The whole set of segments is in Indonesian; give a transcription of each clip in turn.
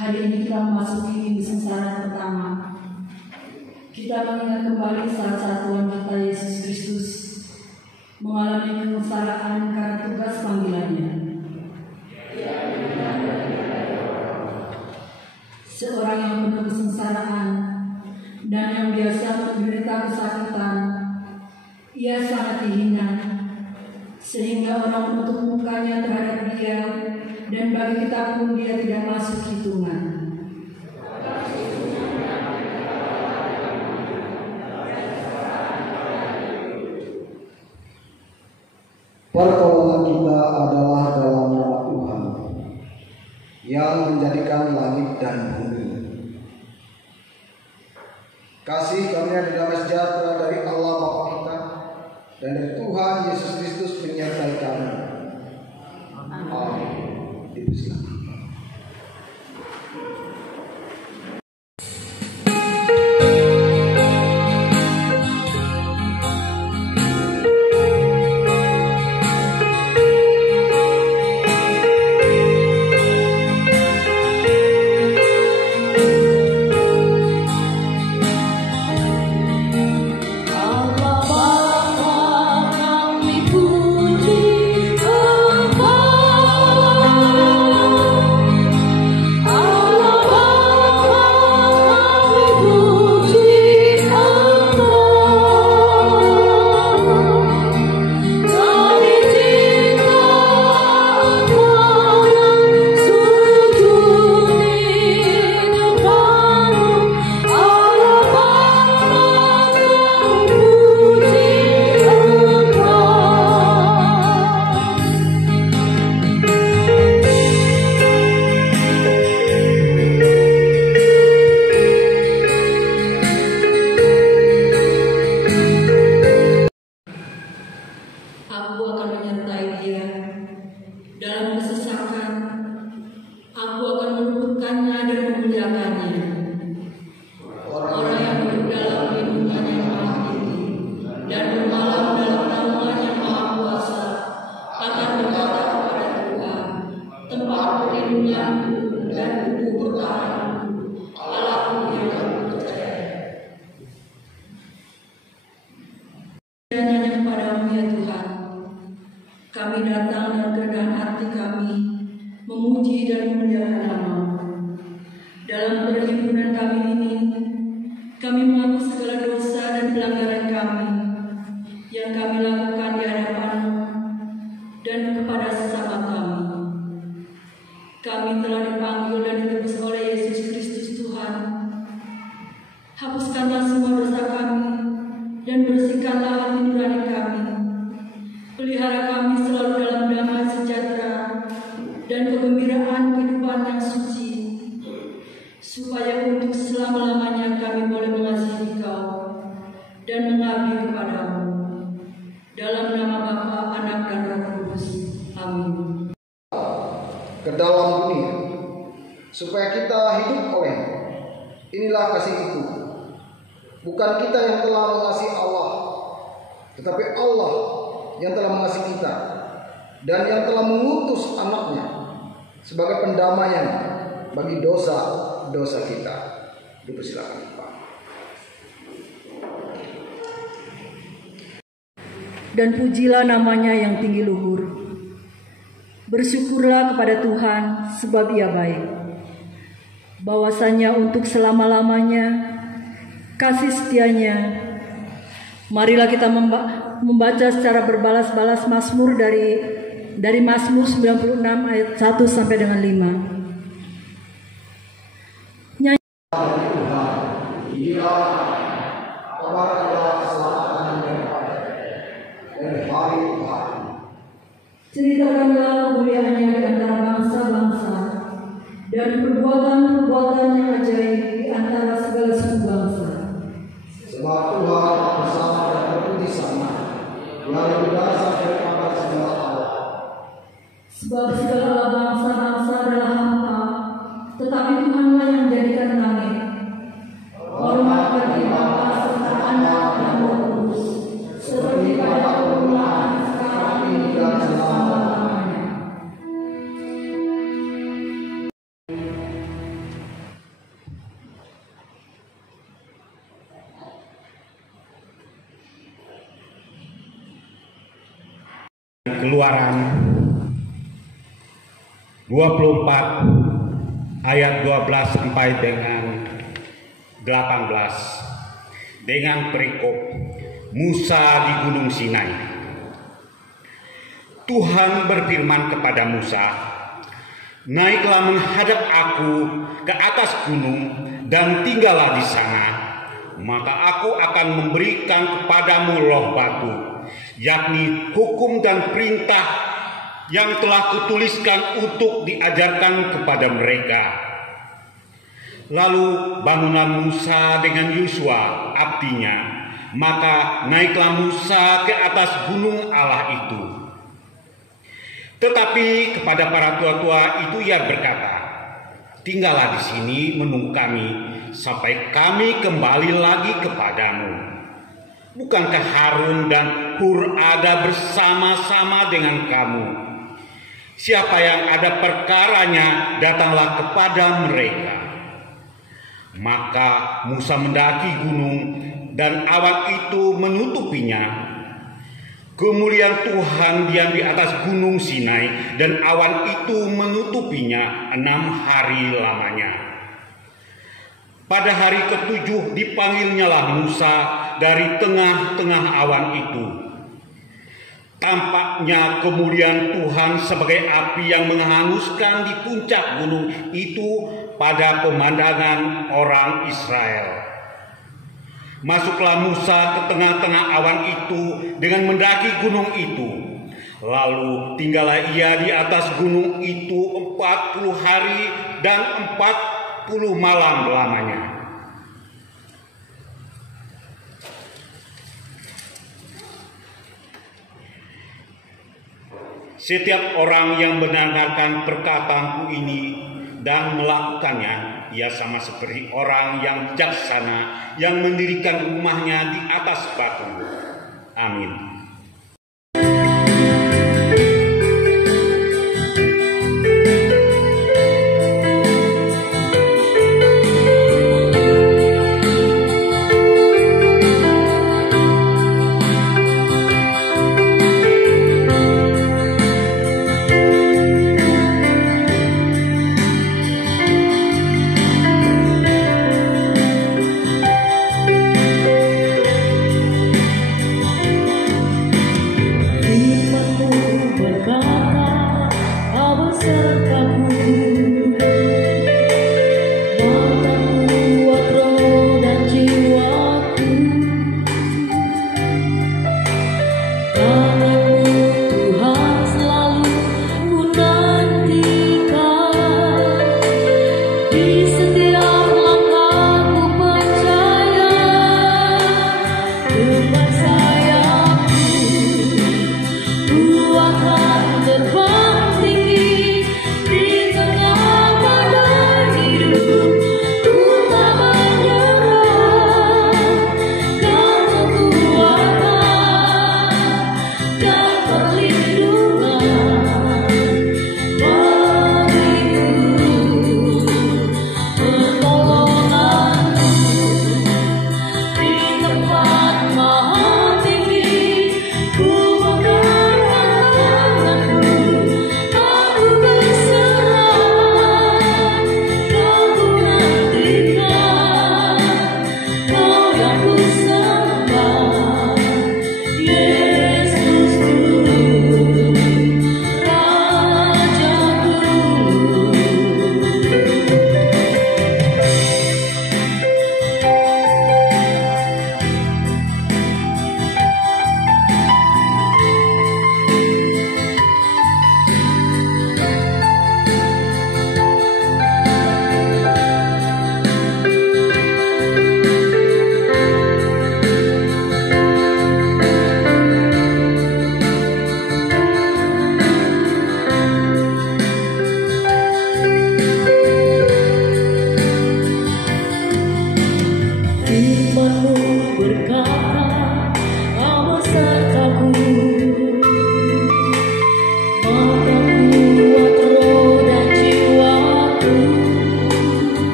Hari ini kita memasuki sengsara pertama. Kita mengingat kembali saat Tuhan kita Yesus Kristus mengalami kesengsaraan karena tugas panggilannya. Seorang yang penuh kesengsaraan dan yang biasa menderita kesakitan, ia sangat dihina, sehingga orang menutup mukanya terhadap dia, dan bagi kita pun dia tidak masuk hitungan. Pertolongan kita adalah dalam nama Tuhan yang menjadikan langit dan bumi. Kasih karunia dan damai sejahtera dari Allah Bapa kita dan dari Tuhan Yesus Kristus menyertai kami. Amin. Dipersilakan. Kami datang dengan kerendahan hati kami, memuji dan memuliakan nama-Mu. Dalam perhimpunan kami ini, kami mengaku segala dosa dan pelanggaran kami yang kami lakukan di hadapan-Mu dan kepada sesama kami. Kami telah dipanggil dan ditebus oleh Yesus Kristus Tuhan. Hapuskanlah semua dosa kami dan bersihkanlah hati nurani kami. Pelihara kami selalu dalam damai sejahtera dan kegembiraan kehidupan yang suci, supaya untuk selama-lamanya kami boleh mengasihi Kau dan mengabdi kepada-Mu. Dalam nama Bapa, Anak, dan Roh Kudus. Amin. Ke dalam dunia, supaya kita hidup oleh. Inilah kasih itu. Bukan kita yang telah mengasihi Allah, tetapi Allah yang telah mengasihi kita dan yang telah mengutus anaknya sebagai pendamaian bagi dosa-dosa kita. Dipersilakan Pak. Dan pujilah namanya yang tinggi luhur. Bersyukurlah kepada Tuhan sebab Ia baik. Bahwasanya untuk selama-lamanya kasih setianya. Marilah kita membaca secara berbalas-balas Mazmur dari Mazmur 96 ayat 1 sampai dengan 5. Nyanyi. Ceritakanlah kemuliaannya di antara bangsa-bangsa dan perbuatan-perbuatan yang ajaib di antara segala suku bangsa. Sebab Tuhan bersama dan berpuji sama, yang lebih dasar daripada segala Allah. Sebab segala bangsa-bangsa adalah Keluaran 24 ayat 12 sampai dengan 18 dengan perikop Musa di Gunung Sinai. Tuhan berfirman kepada Musa, "Naiklah menghadap aku ke atas gunung dan tinggallah di sana. Maka aku akan memberikan kepadamu roh batu, yakni hukum dan perintah yang telah kutuliskan untuk diajarkan kepada mereka." Lalu bangunlah Musa dengan Yosua abdinya, maka naiklah Musa ke atas gunung Allah itu. Tetapi kepada para tua-tua itu ia berkata, "Tinggallah di sini menunggu kami sampai kami kembali lagi kepadamu. Bukankah Harun dan Hur ada bersama-sama dengan kamu? Siapa yang ada perkaranya, datanglah kepada mereka." Maka Musa mendaki gunung dan awan itu menutupinya. Kemuliaan Tuhan diam di atas gunung Sinai dan awan itu menutupinya 6 hari lamanya. Pada hari ke-7 dipanggilnyalah Musa dari tengah-tengah awan itu. Tampaknya kemuliaan Tuhan sebagai api yang menghanguskan di puncak gunung itu pada pemandangan orang Israel. Masuklah Musa ke tengah-tengah awan itu dengan mendaki gunung itu. Lalu tinggallah ia di atas gunung itu 40 hari dan 40 malam lamanya. Setiap orang yang mendengarkan perkataanku ini dan melakukannya, ia sama seperti orang yang bijaksana yang mendirikan rumahnya di atas batu. Amin.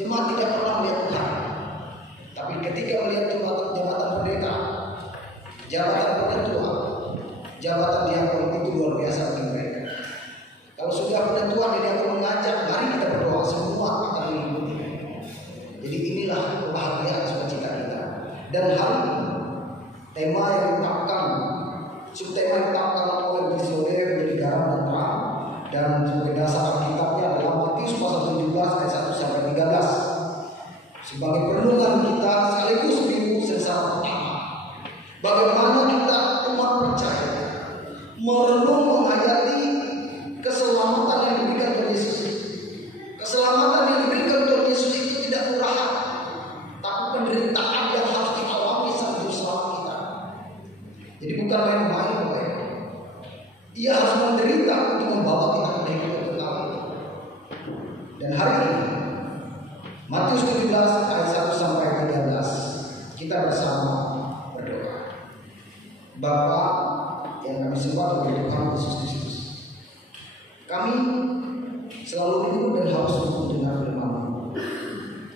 Jemaat tidak pernah melihat Tuhan. Tapi ketika melihat jabatan pendeta, jabatan penetua, jabatan diakon, itu luar biasa bagi mereka. Kalau sudah penetua, dia akan mengajak, mari kita berdoa, semua akan mengikuti. Jadi inilah kebahagiaan sukacita kita. Dan hari ini tema yang ditetapkan, subtema yang ditetapkan oleh Bisode menjadi garam dan terang, dan sebagai dasar Alkitabnya adalah Matius pasal 17 ayat 1 sampai 13. Sebagai perenungan kita sekaligus minggu sengsara pertama, bagaimana kita umat percaya merenung menghayati keselamatan yang diberikan Tuhan Yesus. Keselamatan yang diberikan Tuhan Yesus itu tidak murah, tapi penderitaan yang harus dialami saat hidup selama kita. Jadi bukan main-main, Ia harus menderita untuk membawa kita ke kehidupan kekal. Dan hari ini Matius 17 ayat 1 sampai 13 kita bersama berdoa. Bapa yang kami sembah oleh Tuhan Yesus Kristus, kami selalu rindu dan haus untuk mendengar firman-Mu.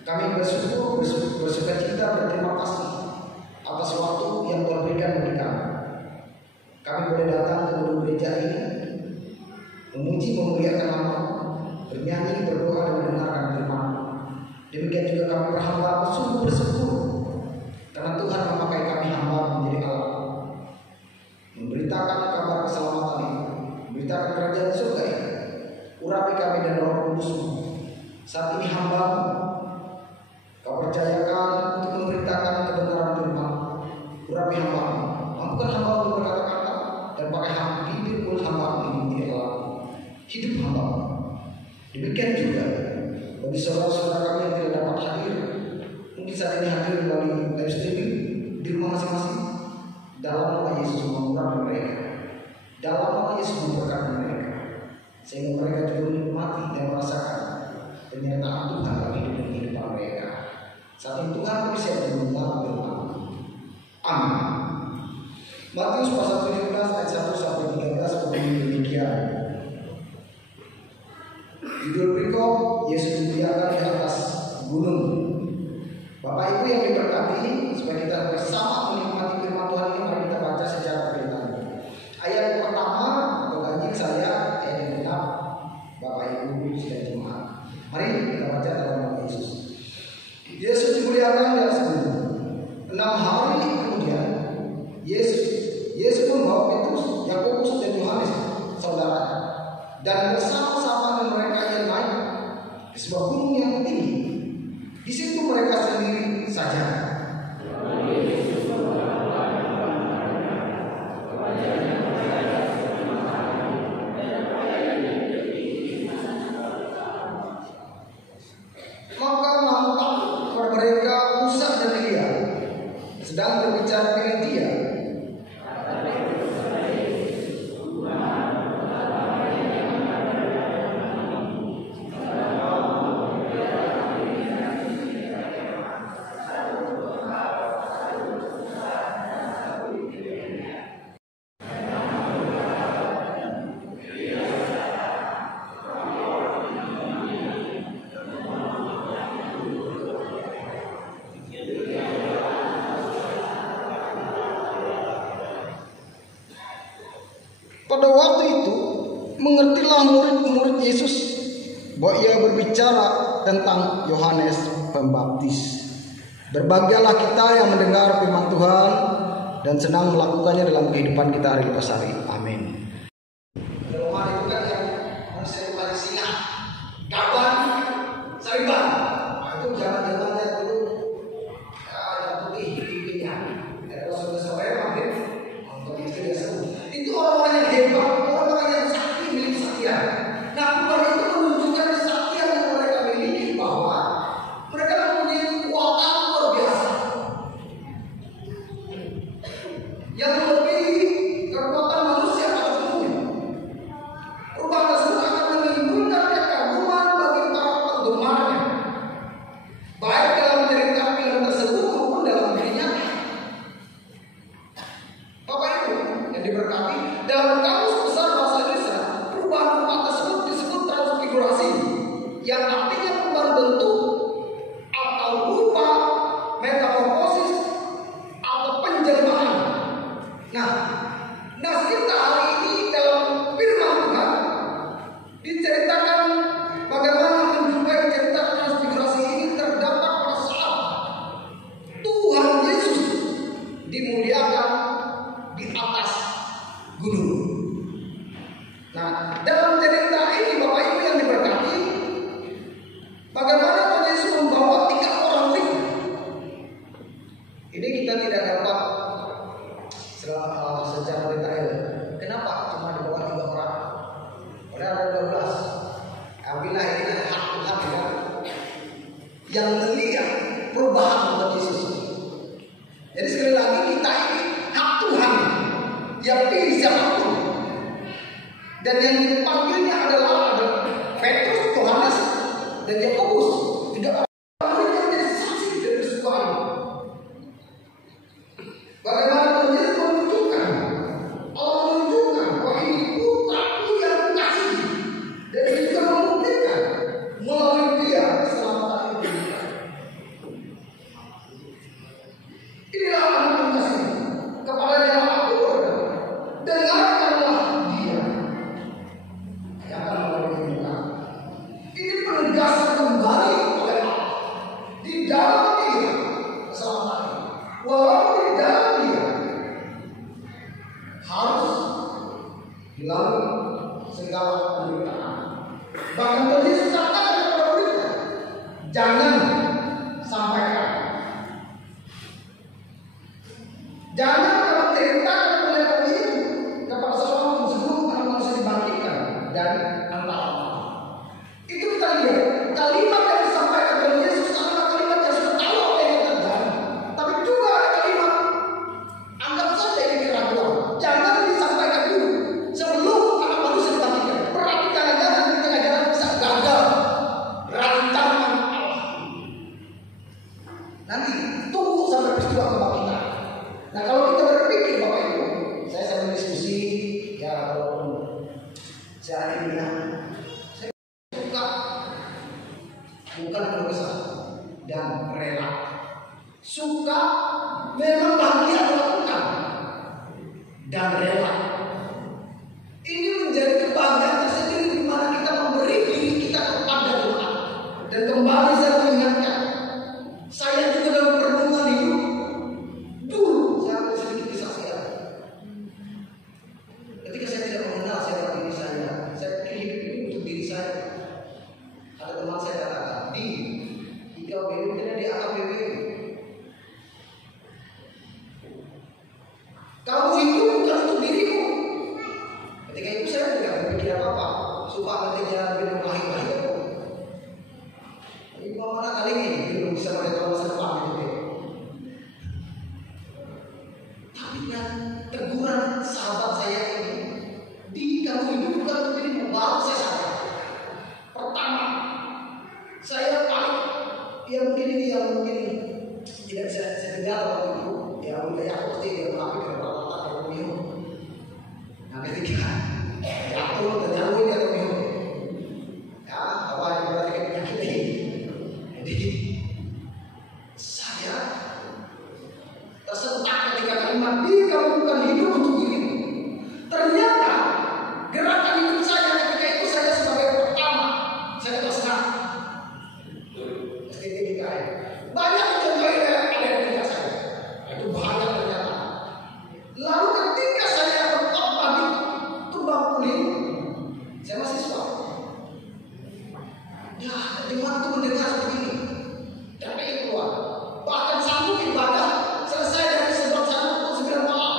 Kami bersyukur, bersukacita, berterima kasih atas waktu yang Tuhan berikan bagi kami. Kami boleh datang ke gedung gereja ini, memuji, memuliakan nama, bernyanyi, berdoa, dan mendengarkan firman-Mu. Demikian juga kami berhamba sungguh bersyukur karena Tuhan memakai kami hamba menjadi alat, memberitakan kabar keselamatan ini, memberitakan kerajaan surga ini. Urapi kami dan Roh Kudus-Mu. Saat ini hamba-Mu Kau percayakan untuk memberitakan kebenaran firman. Urapi hamba-Mu, mampukan hamba-Mu untuk berkata-kata, dan pakai bibir mulut hamba-Mu ini menjadi alat hidup hamba-Mu. Demikian juga bagi saudara-saudara kami yang tidak dapat hadir, mungkin saat ini hadir melalui live streaming di rumah masing-masing. Dalam nama Yesus mengurapi mereka, dalam nama Yesus memberkati mereka, sehingga mereka juga menikmati dan merasakan penyertaan Tuhan dalam hidup dan kehidupan mereka. Saat ini Tuhan bisa mendengar firman. Amin. Matius pasal 17 ayat 1 sampai 13 berbunyi demikian. Judul berikut, Yesus dimuliakan di atas gunung. Bapak Ibu yang diberkati, supaya kita bersama menikmati firman Tuhan ini, mari kita baca secara berita. Ayat pertama atau ganjil saya, ayat yang genap. Bapak Ibu sudah jemaat, mari kita baca dalam nama Yesus. Yesus dimuliakan di atas gunung. 6 hari kemudian, Yesus membawa Petrus, Yakobus, dan Yohanes, saudaranya, dan bersama-sama dengan mereka yang naik ke sebuah gunung yang tinggi. Di situ mereka sendiri saja. Maka nampak mereka Musa dan Elia sedang berbicara dengan dia. Pada waktu itu mengertilah murid-murid Yesus bahwa ia berbicara tentang Yohanes Pembaptis. Berbahagialah kita yang mendengar firman Tuhan dan senang melakukannya dalam kehidupan kita hari lepas hari. Amin. Roman itu kan yang manusia Palestina, kapan Sariban, itu jangan lihat dulu yang putih pipinya. Ada sore-sore makin untuk itu dia sebut. Itu orang-orang yang hebat, orang-orang yang sakti milik kesaktian. Nah, bukan itu menunjukkan kesaktian yang mereka miliki, bahwa mereka mempunyai kekuatan luar biasa yang melebihi kekuatan manusia pada umumnya. Perubahan tersebut akan menimbulkan kekaguman bagi para penggemarnya Nah, dalam cerita ini Bapak Ibu yang diberkati, bagaimana Tuhan Yesus membawa 3 orang itu? Ini kita tidak dapat secara detail. Kenapa cuma dibawa 3 orang? Padahal ada 12. Ambillah ini hak Tuhan ya, yang melihat perubahan Tuhan Yesus. Jadi sekali lagi kita ini hak Tuhan yang pilih siapapun. Dan yang dipanggilnya adalah Petrus, Yohanes, dan Yakobus. 3 orang yang menjadi saksi dari peristiwa ini. Bagaimana Tuhan Yesus menunjukkan, Allah menunjukkan bahwa ini putraku yang kukasihi, dan dia juga membuktikan melalui dia keselamatan itu diberikan. Inilah anak yang kukasihi, kepadanya aku berdoa, dengarkanlah dia yang akan menerima. Ini penegasan kembali oleh Allah di dalam dia keselamatan. Walaupun di dalam dia harus hilang segala penderitaan. Bahkan Tuhan Yesus katakan kepada mereka, jangan sampaikan, jangan kamu ceritakan kepada itu kepada seseorang sebelum anak manusia dibangkitkan dari antara orang. Itu kita lihat kalimat yang disampaikan oleh Yesus adalah kalimat yang sudah tahu apa yang terjadi. Tapi juga ada kalimat, anggap saja ini keraguan, jangan disampaikan dulu sebelum anak manusia dibangkitkan. Berarti jangan-jangan di tengah jalan bisa gagal rancangan Allah. Nanti tunggu sampai peristiwa kebangkitan. Nah, kalau kita berpikir Bapak Ibu, saya sambil diskusi ya, walaupun saya bilang saya suka bukan berusaha dan rela. Suka memang bahagia melakukan dan rela. Ini menjadi kebanggaan tersendiri di mana kita memberi diri kita kepada Tuhan. Dan kembali saya mengingatkan, saya juga dalam perenungan hidup dulu saya ambil sedikit kesaksian. Ketika saya tidak mengenal siapa diri saya pikir hidup ini untuk diri saya. Ada teman saya katakan, di IKBW karena di AKBW. Kamu hidup bukan untuk dirimu. Ketika itu saya tidak berpikir apa-apa. Suka nantinya minum pahit-pahit. Ini mana kali ini belum bisa melihat masa depan itu. Tapi kan teguran sahabat saya ini, di kamu hidup bukan untuk dirimu. Baru saya sadar. Pertama, saya paling yang mungkin ini tidak bisa saya tinggal waktu itu. Ya udah aku pasti dia melakukan keberatan atau minum. Nah ketika jatuh terjauh dia atau minum. Ya apa yang berarti penyakit ini. Jadi saya tersentak ketika kalimat di kamu bukan hidup untuk dirimu. Ternyata gerakan hidup saya ketika itu saya sebagai pertama saya tersentak. Banyak contoh ada yang tidak saya. Itu bahaya ternyata. Lalu ketika saya berkhotbah di Tumbang Pulih, saya mahasiswa. Ya, jemaat itu mendengar seperti ini. Dan pengen keluar. Bahkan sanggup ibadah selesai dari sebelum 1 malam.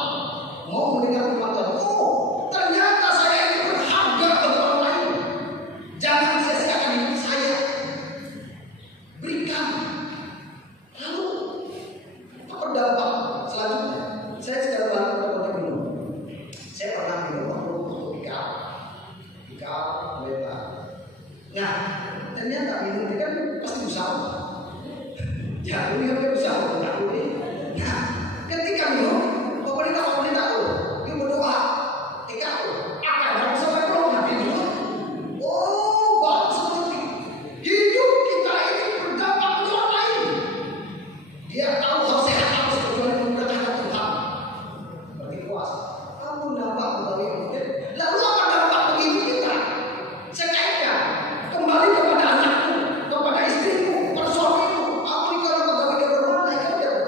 Mau mendengar firman Tuhan. Oh, ternyata saya ini berharga bagi orang lain. Jangan sia-siakan hidup saya. Berikan. Lalu apa dampak selanjutnya? Saya sekarang balik ke kota minum. Saya pernah minum waktu Ika Beta. Nah, ternyata minum ini kan pasti usaha. Ya, ini kan usaha untuk ini. Nah, ketika minum, pemerintah tahu, dia berdoa. Ika, akan sampai belum nanti minum. Oh, bagus seperti hidup kita ini berdampak pada orang lain. Dia tahu hal sehat harus berjuang mempertahankan Tuhan. Berarti puas. Kamu nampak kembali mungkin. Lalu apa dampak bagi kita? Saya kaitkan kembali kepada anakku, kepada istriku, kepada suamiku. Aku kalau pegawai dia bermana, dia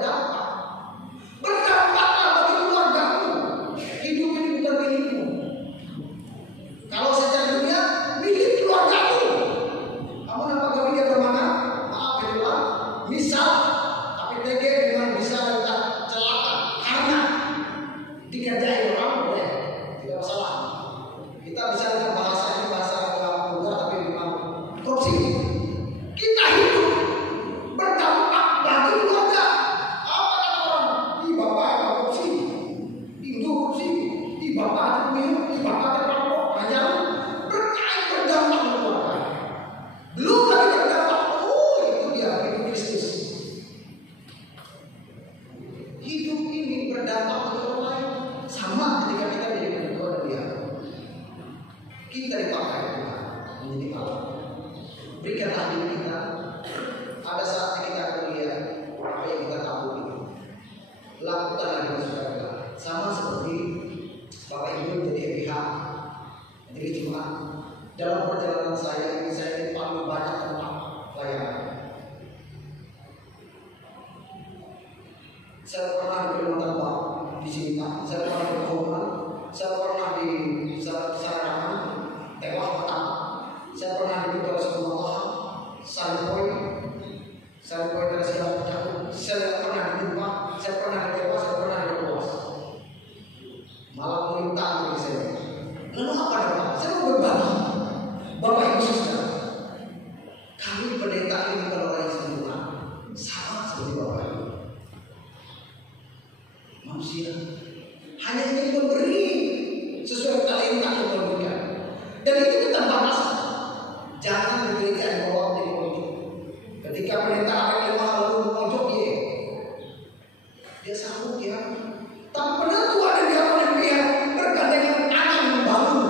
kita dipakai Tuhan menjadi alat. Berikanlah diri kita, ada saatnya kita akan melihat apa yang kita tabur itu. Lakukanlah dengan sukarela, sama seperti Bapak Ibu jadi EPH, jadi Jemaat. Dalam perjalanan saya ini paling banyak tempat pelayanan. Saya pernah di Kalimantan Barat, di sini Pak. Saya pernah di Kauman, saya pernah di Sarakangan, Tewah Batam. Saya pernah di Kota Sumatera, Salpoi dari Silang Jatuh. Saya pernah di Tumpah, saya pernah di Tewas, saya pernah di Lepas. Malah melintang dari saya. Lalu apa dong? Saya mau berbagi. Bapak Ibu Saudara, kami pendeta ini bukan orang yang sempurna, sama seperti Bapak Ibu. Manusia hanya ingin memberi sesuai talenta yang Tuhan berikan, dan itu tetap batas. Jangan gereja dibawa menjadi pojok. Ketika pendeta ada yang lalu pojok dia sanggup ya. Tak pernah Tuhan ada dia oleh dia bergandengan tangan membangun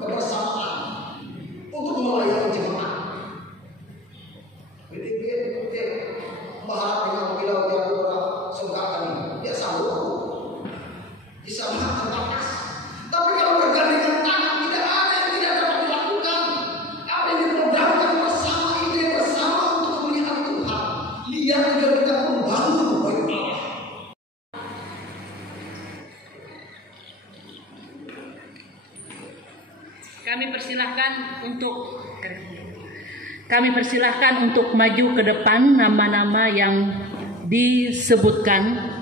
kebersamaan untuk melayani jemaat. Dia berharap dengan bila dia berdoa surga kami, dia sanggup. Bisa terbatas. Tapi kalau bergandengan tangan tidak ada yang tidak dapat dilakukan. Apa yang diprogramkan bersama, ide bersama untuk melihat Tuhan. Lihat juga kita membangun bait Allah. Kami persilahkan untuk maju ke depan nama-nama yang disebutkan.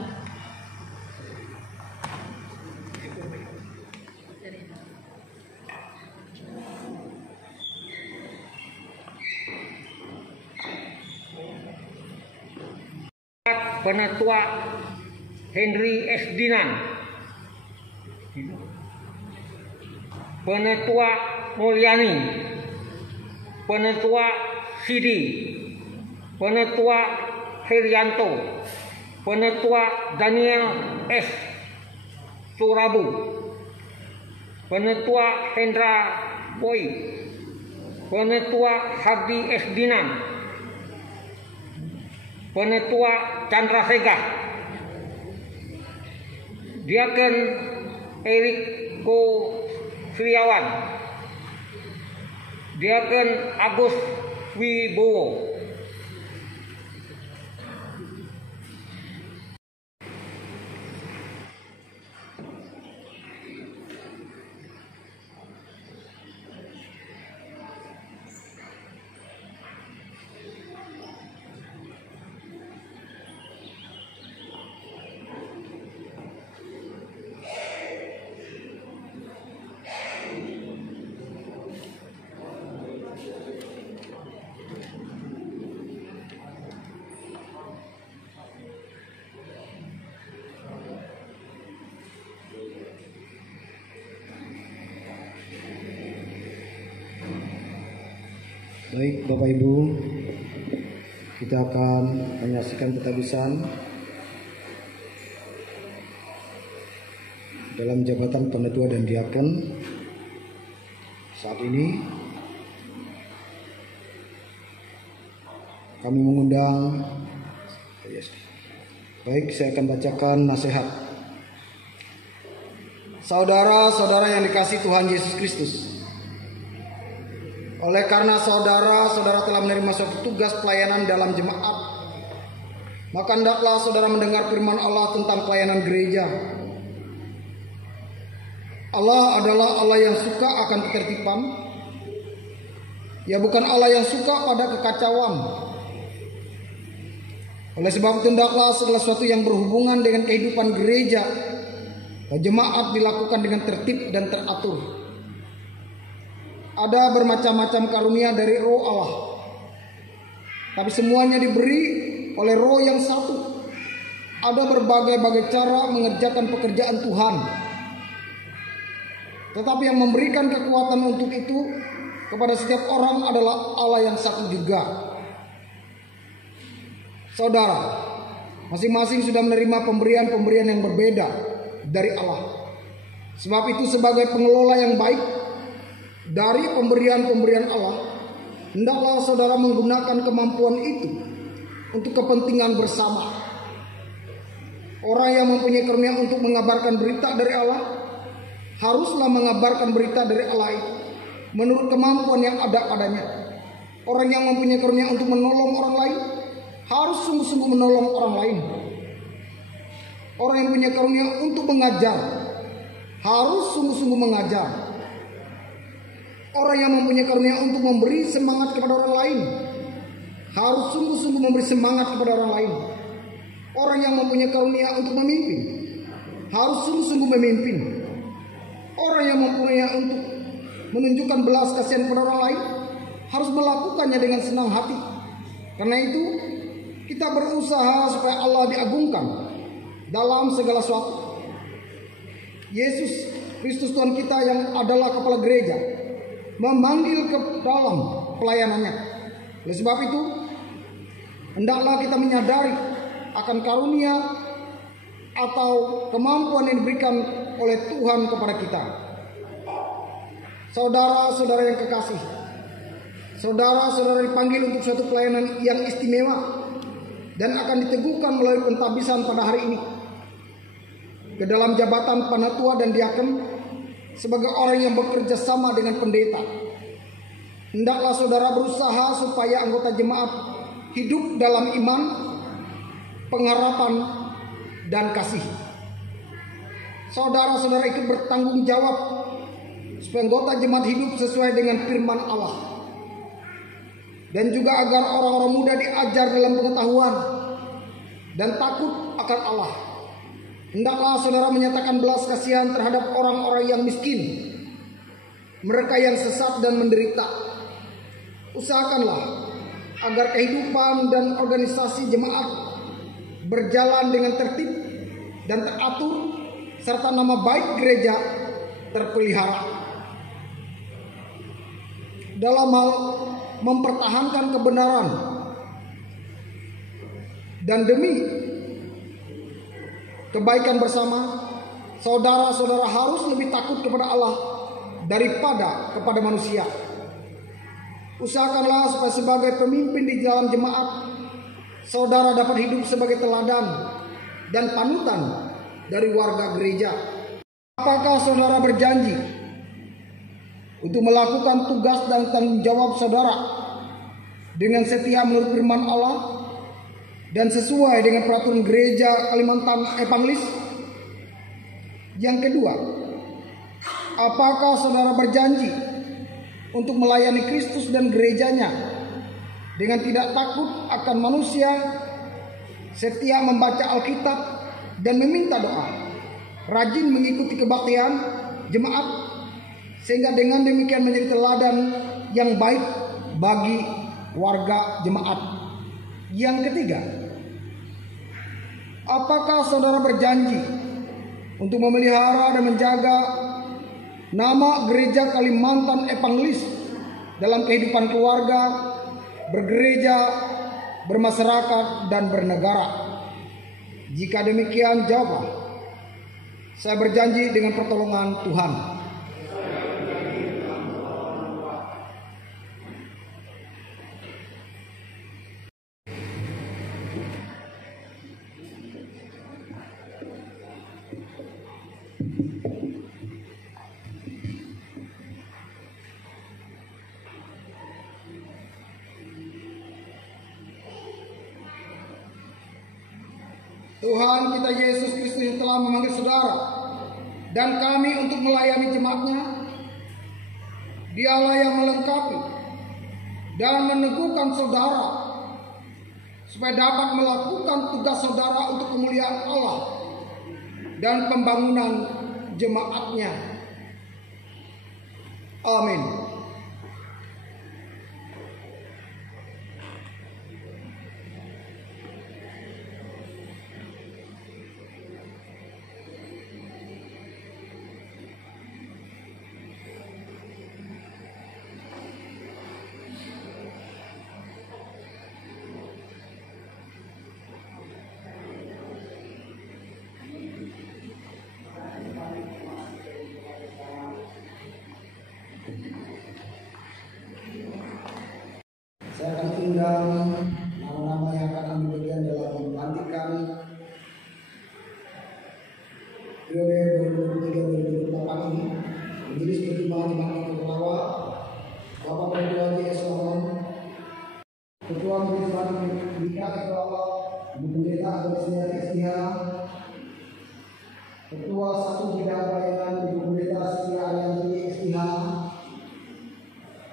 Penatua Henry S. Dinan, Penatua Mulyani, Penatua Sidi, Penatua Herianto, Penatua Daniel S. Surabu, Penatua Hendra Boy, Penatua Habdi S. Dinan, Penatua Chandra Sega, Diaken Eriko Sriawan, Diaken Agus Wibowo, Baik Bapak Ibu, kita akan menyaksikan petabisan dalam jabatan penatua dan diaken. Saat ini kami mengundang, baik saya akan bacakan nasihat. Saudara-saudara yang dikasihi Tuhan Yesus Kristus, oleh karena saudara telah menerima suatu tugas pelayanan dalam jemaat, maka hendaklah saudara mendengar firman Allah tentang pelayanan gereja. Allah adalah Allah yang suka akan ketertiban. Ya, bukan Allah yang suka pada kekacauan. Oleh sebab itu hendaklah segala sesuatu yang berhubungan dengan kehidupan gereja dan jemaat dilakukan dengan tertib dan teratur. Ada bermacam-macam karunia dari Roh Allah, tapi semuanya diberi oleh Roh yang satu. Ada berbagai-bagai cara mengerjakan pekerjaan Tuhan, tetapi yang memberikan kekuatan untuk itu kepada setiap orang adalah Allah yang satu juga. Saudara, masing-masing sudah menerima pemberian-pemberian yang berbeda dari Allah. Sebab itu sebagai pengelola yang baik dari pemberian-pemberian Allah, hendaklah saudara menggunakan kemampuan itu untuk kepentingan bersama. Orang yang mempunyai karunia untuk mengabarkan berita dari Allah haruslah mengabarkan berita dari Allah itu menurut kemampuan yang ada padanya. Orang yang mempunyai karunia untuk menolong orang lain harus sungguh-sungguh menolong orang lain. Orang yang punya karunia untuk mengajar harus sungguh-sungguh mengajar. Orang yang mempunyai karunia untuk memberi semangat kepada orang lain harus sungguh-sungguh memberi semangat kepada orang lain. Orang yang mempunyai karunia untuk memimpin harus sungguh-sungguh memimpin. Orang yang mempunyai untuk menunjukkan belas kasihan kepada orang lain harus melakukannya dengan senang hati. Karena itu kita berusaha supaya Allah diagungkan dalam segala sesuatu. Yesus Kristus Tuhan kita yang adalah kepala gereja memanggil ke dalam pelayanannya. Oleh sebab itu, hendaklah kita menyadari akan karunia atau kemampuan yang diberikan oleh Tuhan kepada kita. Saudara-saudara yang kekasih, saudara-saudara dipanggil untuk suatu pelayanan yang istimewa dan akan diteguhkan melalui pentabisan pada hari ini ke dalam jabatan panatua dan diaken sebagai orang yang bekerja sama dengan pendeta. Hendaklah saudara berusaha supaya anggota jemaat hidup dalam iman, pengharapan, dan kasih. Saudara-saudara ikut bertanggung jawab supaya anggota jemaat hidup sesuai dengan firman Allah. Dan juga agar orang-orang muda diajar dalam pengetahuan dan takut akan Allah. Hendaklah saudara menyatakan belas kasihan terhadap orang-orang yang miskin, mereka yang sesat dan menderita. Usahakanlah agar kehidupan dan organisasi jemaat berjalan dengan tertib dan teratur, serta nama baik gereja terpelihara. Dalam hal mempertahankan kebenaran dan demi kebaikan bersama, saudara-saudara harus lebih takut kepada Allah daripada kepada manusia. Usahakanlah supaya sebagai pemimpin di dalam jemaat, saudara dapat hidup sebagai teladan dan panutan dari warga gereja. Apakah saudara berjanji untuk melakukan tugas dan tanggung jawab saudara dengan setia menurut firman Allah dan sesuai dengan peraturan gereja Kalimantan Epanglis? Yang kedua, apakah saudara berjanji untuk melayani Kristus dan gerejanya dengan tidak takut akan manusia, setia membaca Alkitab dan meminta doa, rajin mengikuti kebaktian jemaat, sehingga dengan demikian menjadi teladan yang baik bagi warga jemaat? Yang ketiga, apakah saudara berjanji untuk memelihara dan menjaga nama gereja Kalimantan Epanglis dalam kehidupan keluarga, bergereja, bermasyarakat, dan bernegara? Jika demikian, jawablah, saya berjanji dengan pertolongan Tuhan. Tuhan kita Yesus Kristus yang telah memanggil saudara dan kami untuk melayani jemaatnya, Dialah yang melengkapi dan meneguhkan saudara supaya dapat melakukan tugas saudara untuk kemuliaan Allah dan pembangunan jemaatnya. Amin.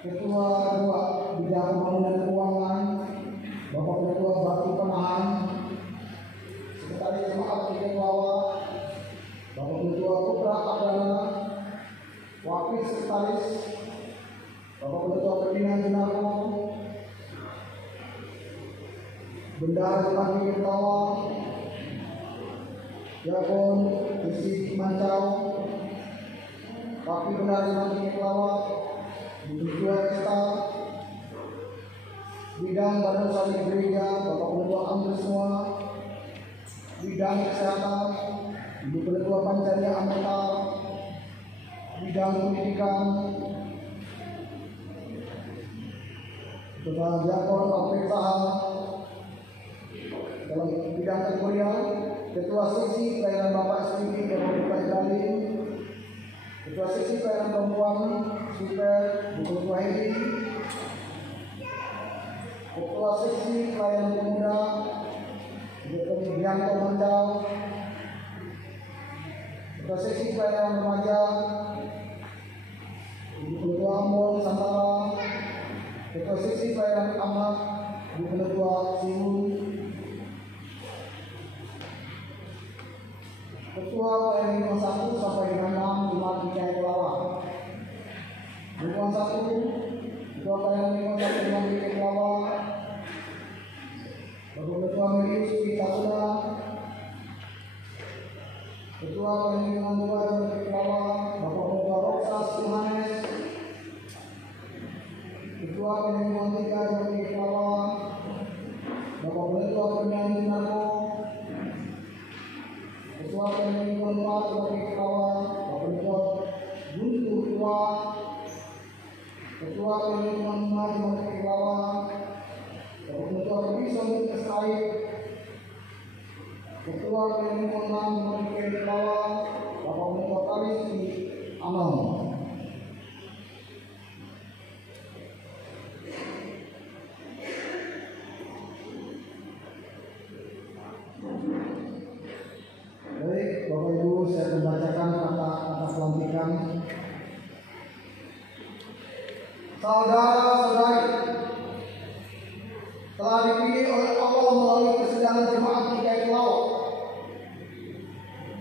Ketua 2 Bidang Pembangunan Keuangan, Bapak Ketua Bakti Penahan, Sekretaris Jemaat Tiket Lawa, Bapak Ketua Putra Adana, Wakil Sekretaris, Bapak Ketua Pembinaan Jenako, Bendahara Jemaat Tiket Lawa, Yakon Isi Mancau, Wakil Bendahara Jemaat Tiket Lawa, Ketua Esta, Bidang Badan Usaha Gereja, Bapak Ketua Ambil semua, Bidang Kesehatan, Ibu Ketua Pancaria Anggota, Bidang Pendidikan, Ketua Jakor Pemerintahan, dalam bidang kategorial, Ketua Seksi Pelayanan Bapak SPB Bapak Jalin, Ketua Seksi Pelayanan Perempuan Super Ibu Ketua Hedi, Ketua Seksi Pelayanan Pemuda Ibu Ketua Bianto Mandal, Ketua Seksi Pelayanan Remaja Ibu Ketua Ambon Santara, Ketua Seksi Pelayanan Anak Ibu Ketua Simu, Ketua Pelayanan 1 sampai dengan 6 Jemaat Gereja Lawa. Lingkungan 1, Ketua Pelayanan 1 Jemaat Gereja Lawa, Bapak Ketua Medius Pitagora, Ketua Pelayanan 2 Jemaat Gereja Lawa, Bapak Ketua Roksas Yohanes, Ketua Pelayanan 3 Jemaat Gereja Lawa, Bapak Ketua Pembinaan Jenako, Ketua Pelayanan 4 Jemaat Gereja Lawa, Bapak Ketua Guntur Tua, Ketua Pelayanan 5 Jemaat Gereja Lawa, Bapak Ketua Pembisaan Estai, Ketua Pelayanan 6 Jemaat Gereja Lawa, Bapak Ketua Kalis di Anom. Baik, Bapak Ibu, saya membacakan kata-kata pelantikan. Saudara-saudari, telah dipilih oleh Allah melalui persidangan Jemaat GKI Lawa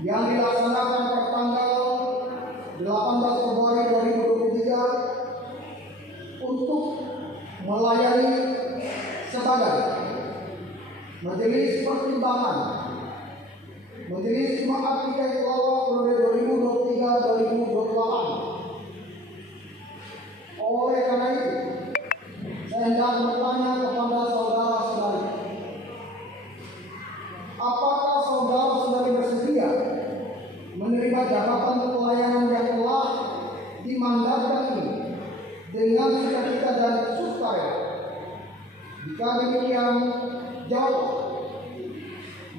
yang dilaksanakan pada tanggal 18 Februari 2023 untuk melayani sebagai Majelis Pertimbangan Majelis Jemaat GKI Lawa periode 2023-2028. Oleh karena itu, saya hendak bertanya kepada saudara-saudari, apakah saudara-saudari bersedia menerima jabatan pelayanan yang telah dimandatkan ini dengan sukacita dan sukarela? Jika demikian, jawab,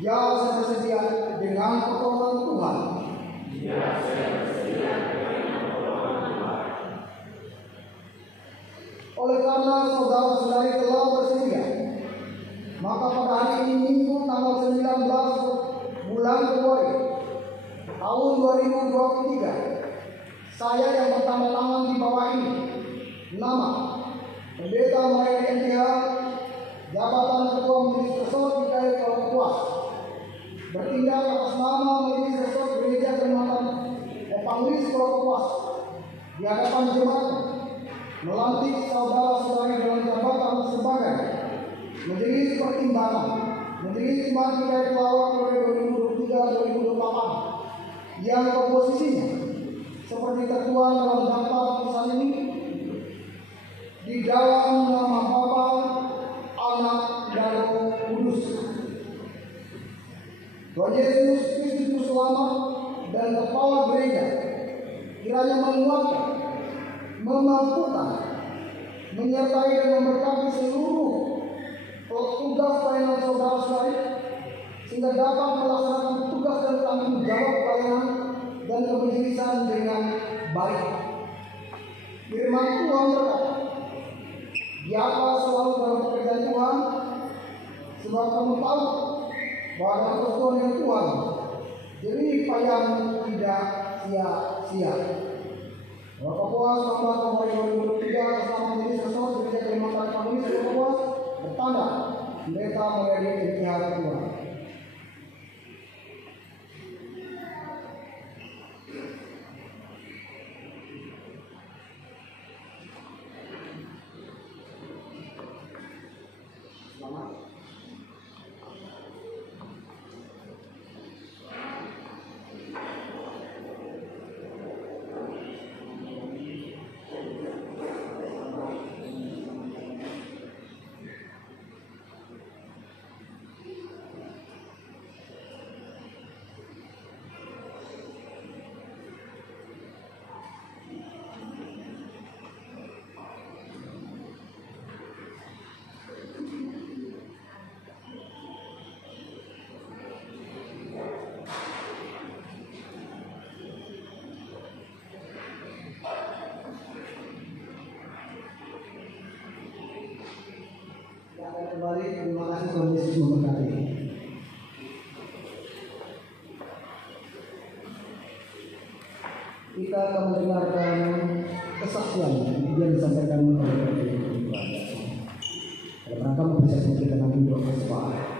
ya, saya bersedia dengan pertolongan Tuhan. Ya, saya bersedia dengan pertolongan Tuhan. Oleh karena saudara-saudari telah bersedia, maka pada hari ini Minggu tanggal 19 bulan Februari tahun 2023, saya yang bertanda tangan di bawah ini, nama Pendeta Maria NTH, jabatan Ketua Majelis Resort GKI Kapuas, bertindak atas nama Majelis Resort Gereja Kalimantan Evangelis Kapuas di hadapan jemaat, melantik saudara-saudari dalam jabatan sebagai Majelis Pertimbangan Majelis Jemaat GKI Lawa periode 2023-2028 yang komposisinya seperti tertuang dalam daftar putusan ini di dalam nama Bapa, Anak, dan Roh Kudus. Tuhan Yesus Kristus Selamat dan Kepala Gereja kiranya menguatkan, memampukan, menyertai dan memberkati seluruh tugas pelayanan saudara-saudari sehingga dapat melaksanakan tugas dan tanggung jawab pelayanan dan kemajelisaan dengan baik. Firman Tuhan berkata, "Diapa selalu dalam pekerjaan Tuhan, sebab kamu tahu bahwa dalam persekutuan dengan Tuhan, jerih payahmu tidak sia-sia." Bapak Puas, Bapak 2023 bersama kembali. Terima kasih, Tuhan Yesus memberkati. Kita akan mendengarkan kesaksian yang disampaikan oleh dalam rangka mempersiapkan kita nanti berkhotbah.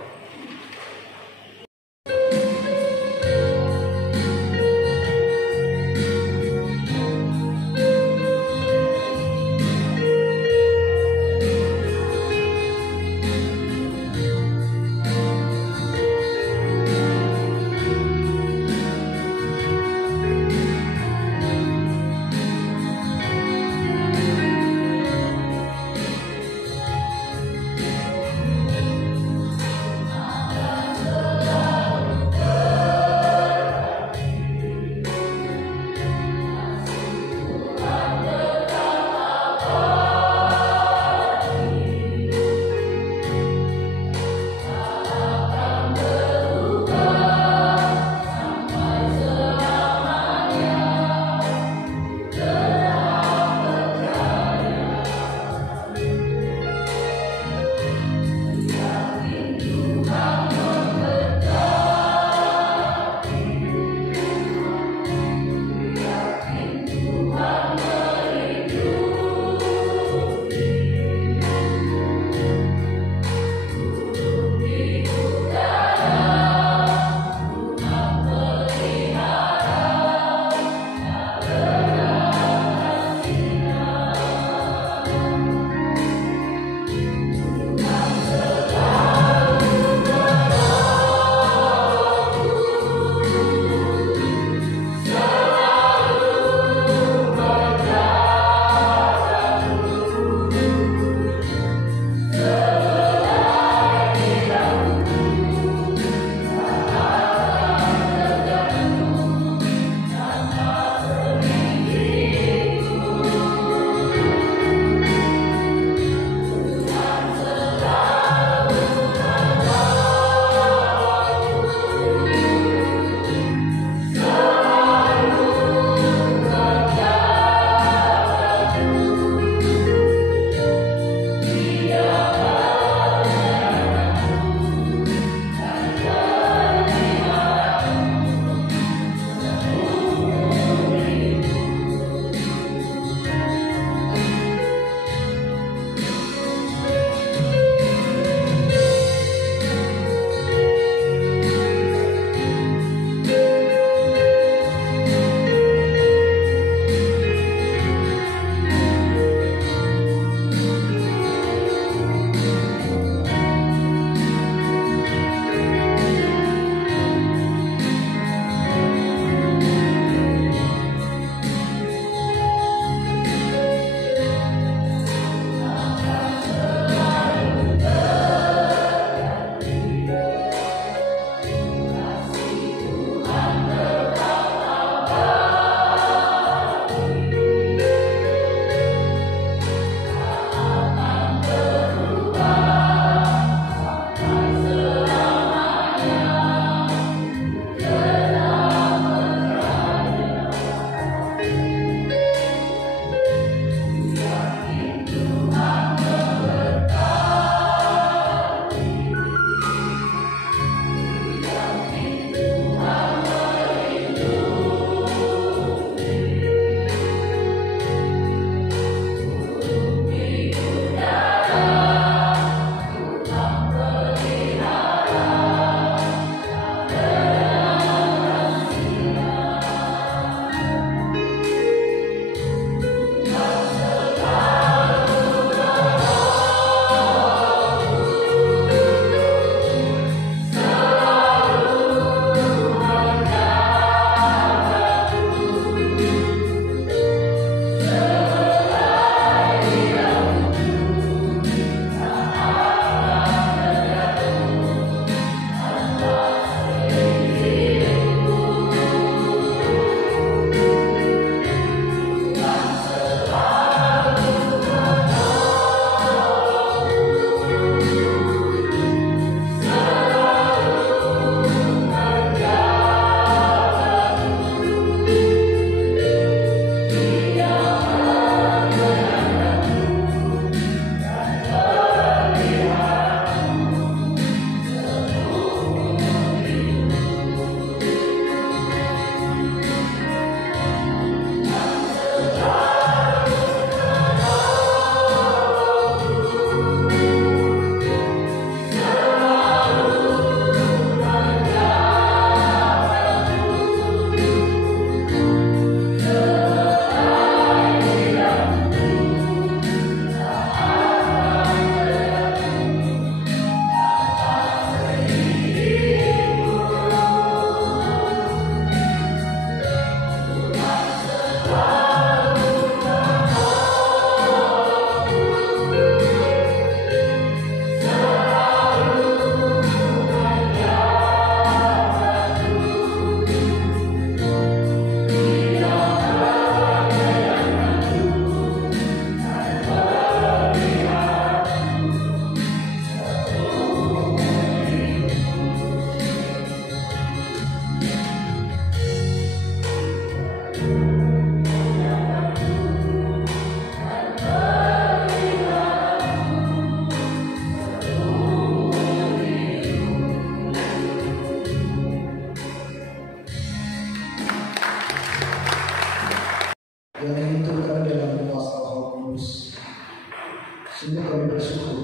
Sungguh kami bersyukur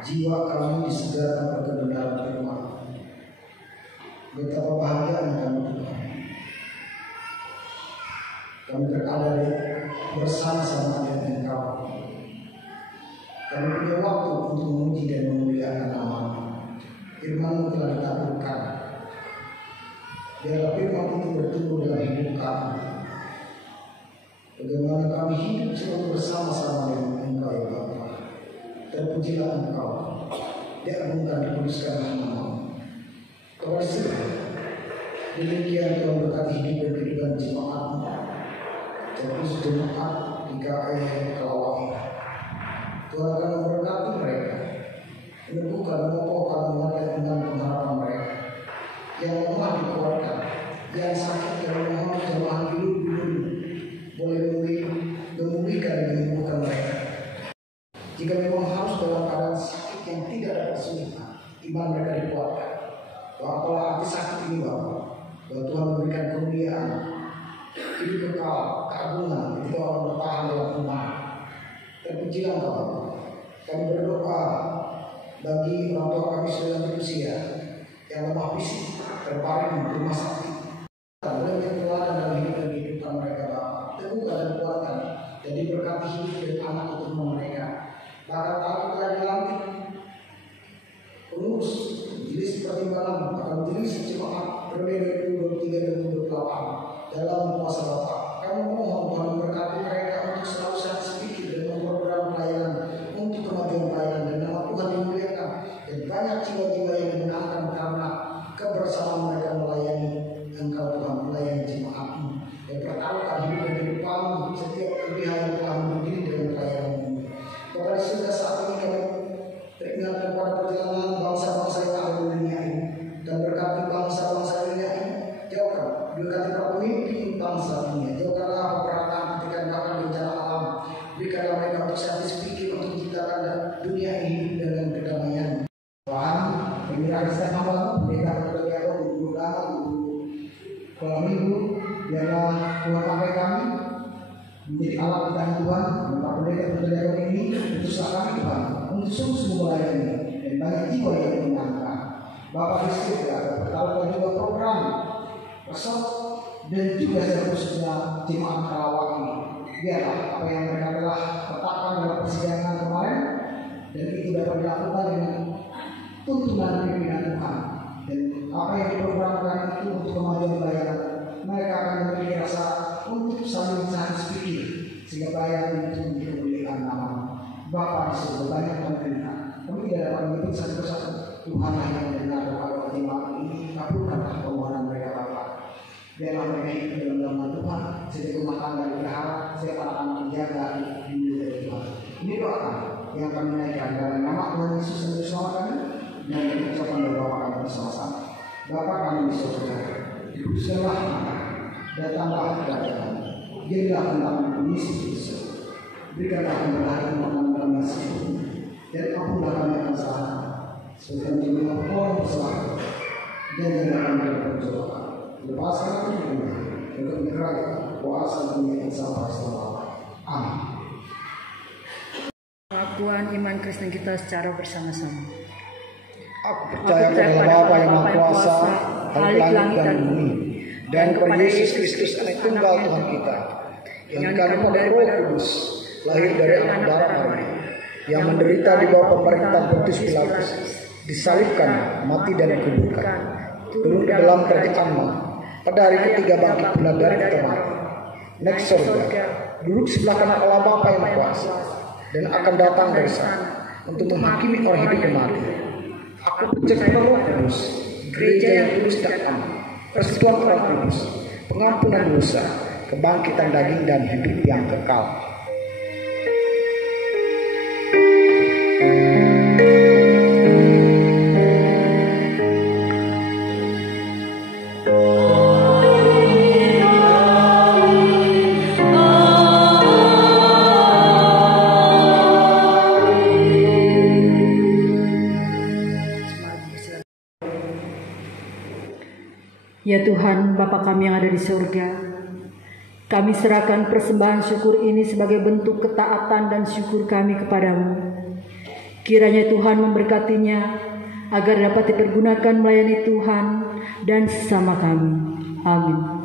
jiwa kami disegarkan kebenaran firman. Betapa bahagianya kami Tuhan. Kami berada bersama-sama dengan Engkau. Kami punya waktu untuk memuji dan memuliakan nama-Mu. Firman-Mu telah dikabulkan. Biarlah firman itu bertumbuh dalam hidup kami. Bagaimana kami hidup selalu bersama-sama dengan Engkau ya Bapa. Terpujilah Engkau. Diagungkan, dikuduskan nama-Mu. Kepada segala demikian Tuhan berkati hidup dan kehidupan jemaat-Mu. Terus jemaat di KAI Kelawak ini. Tuhan akan memberkati mereka, meneguhkan, mengokohkan, menguatkan iman pengharapan mereka. Yang lemah dikuatkan, yang sakit dan memohon jemaah hidup boleh memulihkan dan menyembuhkan mereka. Jika memang harus dalam keadaan sakit yang tidak ada kesulitan, iman mereka dikuatkan. Apalah arti sakit ini Bapak, bahwa Tuhan memberikan kemuliaan, hidup kekal, keagungan, ketika orang bertahan dalam iman. Terpujilah Engkau. Kami berdoa bagi orang tua kami sudah lanjut usia yang lemah fisik, terbaring di rumah sakit. Boleh menjadi teladan dalam hidup dan kehidupan mereka Bapak. Teguhkan dan kuatkan dan diberkati hidup dan anak keturunan mereka. Bahkan aku telah dilantik pengurus majelis pertimbangan akan majelis jemaat berbeda 2023 dan 2028 dalam kuasa Bapak. Kami mohon Tuhan memberkati mereka untuk selalu sehat sedikit dan memperberat pelayanan untuk kemajuan pelayanan dan nama Tuhan dimuliakan dan banyak jiwa-jiwa yang dimenangkan karena kebersamaan mereka melayani Engkau Tuhan, melayani jemaat-Mu dan pertaruhkan hidup dan kehidupan setiap kelebihan yang telah berdiri dalam pelayanan-Mu. Kepada sudah saat ini kami teringat kepada perjalanan bangsa-bangsa yang ada di dunia ini dan berkati bangsa-bangsa dunia ini. Jauhkan, berkati para pemimpin bangsa dunia. Jauhkanlah peperangan ketika bahkan bencana alam. Berikanlah mereka untuk sehat pikir untuk menciptakan dunia ini hidup dengan kedamaian. Tuhan, pemirsa Kristen hamba, mereka berdoa untuk kalau minggu biarlah Tuhan pakai kami menjadi alat kita Tuhan. Maka pendekar ini utuslah kami Tuhan untuk sungguh melayani dan banyak jiwa yang dimenangkan. Bapak Kristus ya, bertaruhkan juga program pesat dan juga khususnya jemaat Kelawak ini. Biarlah apa yang mereka telah letakkan dalam persidangan kemarin dan itu dapat dilakukan dengan tuntunan pimpinan Tuhan. Dan apa yang diprogramkan itu untuk kemajuan pelayanan, mereka akan memiliki rasa untuk saling sehat pikir sehingga pelayanan itu kemuliaan nama Bapa di surga. Banyak pemerintah kami tidak dapat menyebut satu persatu. Tuhan yang mendengar doa jemaat ini, kabulkanlah permohonan mereka Bapa. Biarlah mereka hidup dalam nama Tuhan, setiap rumah tangga dipelihara, setiap anak-anak dijaga di dari Tuhan. Ini doa kami yang kami naikkan dalam nama Tuhan Yesus yang bersama kami dan ucapan doa kami bersama-sama. Bapa kami di surga, dikuduskanlah nama, datanglah kerajaan, jadilah kehendak-Mu di bumi seperti di surga. Berikanlah kemudahan makanan dalam nasi bumi, dan ampunlah kami akan salah, seperti kami mengampuni orang bersalah, dan jangan kami berperjuangan. Lepaskan kami untuk kerajaan kuasa dunia yang sampai selama. Amin. Pengakuan iman Kristen kita secara bersama-sama. Aku percaya kepada Bapa yang Maha Kuasa, Khalik langit dan bumi, dan kepada Yesus Kristus Anak Tunggal Tuhan kita, yang dikandung oleh Roh Kudus, lahir dari anak darah Maria, yang menderita di bawah pemerintahan Pontius Pilatus, disalibkan, mati dan dikuburkan, turun ke dalam kerajaan-Mu, pada hari ketiga bangkit pula dari kematian, naik surga, duduk sebelah kanan Allah Bapa yang Maha Kuasa, dan akan datang dari sana untuk menghakimi orang hidup dan mati. Aku percaya kepada Roh Kudus, gereja yang kudus dan aman, persekutuan orang kudus, pengampunan dosa, kebangkitan daging dan hidup yang kekal. Ya Tuhan, Bapa kami yang ada di surga, Kami serahkan persembahan syukur ini sebagai bentuk ketaatan dan syukur kami kepadamu. Kiranya Tuhan memberkatinya agar dapat dipergunakan melayani Tuhan dan sesama kami. Amin.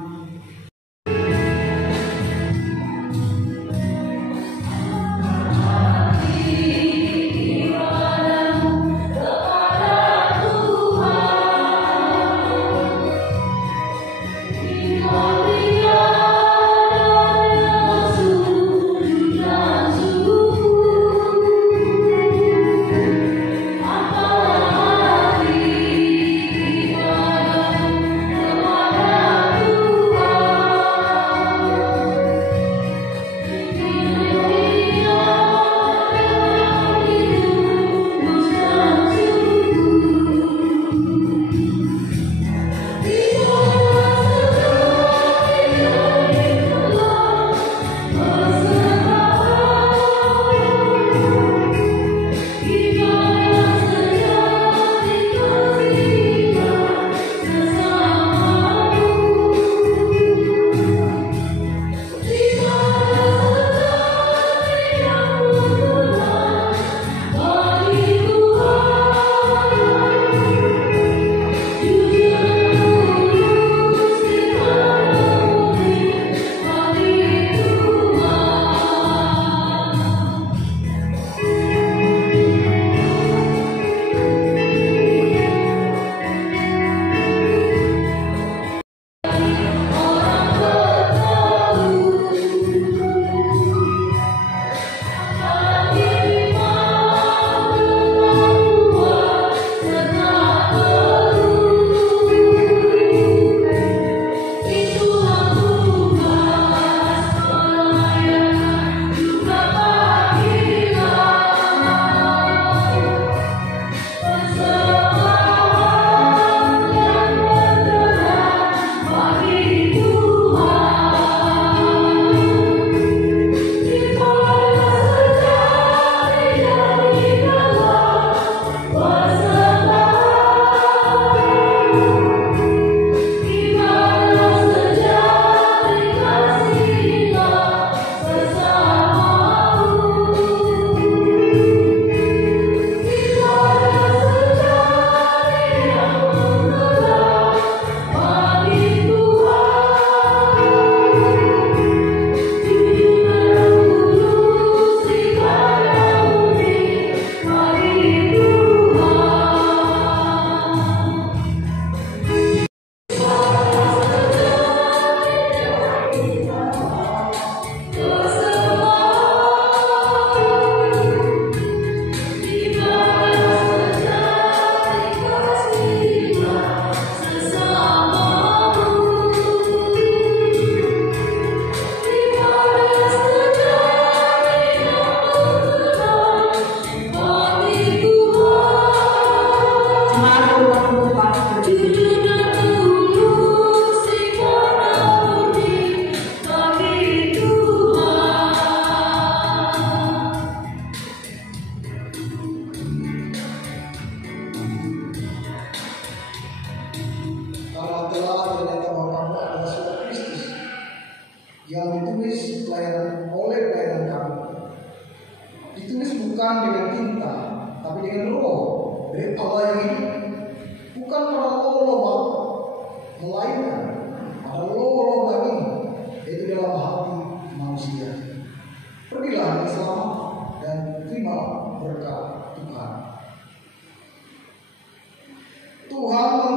yang ditulis oleh pelayanan kami. Ditulis bukan dengan tinta, tapi dengan roh dari Allah yang hidup. Bukan pada logam, melainkan pada logam ini, yaitu dalam hati manusia. Pergilah dengan selamat dan terima berkat Tuhan. Tuhan